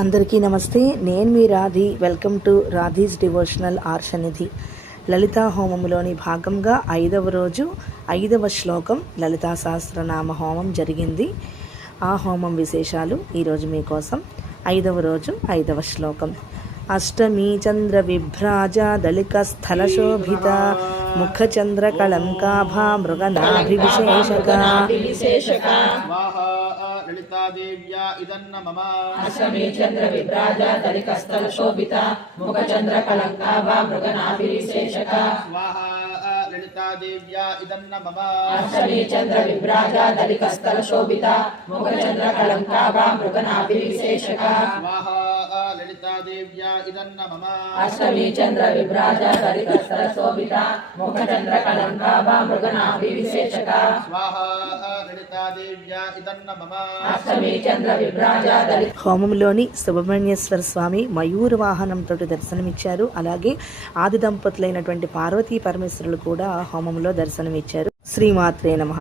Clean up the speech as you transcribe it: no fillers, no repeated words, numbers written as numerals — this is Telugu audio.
అందరికీ నమస్తే. నేను మీ Radhi. Welcome to Radhi's devotional Arshanidhi. Lalita హోమంలోని భాగంగా 5వ రోజు 5వ శ్లోకం లలితా సహస్రనామ హోమం జరిగింది. ఆ హోమం విశేషాలు ఈరోజు మీకోసం. 5వ రోజు 5వ శ్లోకం. అష్టమీ చంద్ర విభ్రాజ దళిక స్థల శోభిత ముఖచంద్ర కళంకాభా మృగనాభివిశేషక లలితాదేవ్యా ఇదన్న మమ అష్టమీ చంద్ర విభ్రాజ దళికస్థల శోభిత ముఖచంద్ర కళంకాభా మృగనాభివిశేషక స్వాహా లలితాదేవ్యా ఇదన్న మమ అష్టమీ చంద్ర విభ్రాజ దళికస్థల శోభిత ముఖచంద్ర కళంకాభా మృగనాభివిశేషక స్వాహా లలితాదేవ్యా ఇదన్న మమ అష్టమీ చంద్ర విభ్రాజ దళికస్థల శోభిత ముఖచంద్ర కళంకాభా మృగనాభివిశేషక స్వాహా లలితాదేవ్యా ఇదన్న మమ అష్టమీ చంద్ర విభ్రాజ దళిత హోమంలోని సుబ్రహ్మణ్యేశ్వర స్వామి మయూర వాహనంతో దర్శనమిచ్చారు. అలాగే ఆది దంపతులైనటువంటి పార్వతీ పరమేశ్వరులు కూడా హోమంలో దర్శనమిచ్చారు. శ్రీమాత్రే నమః.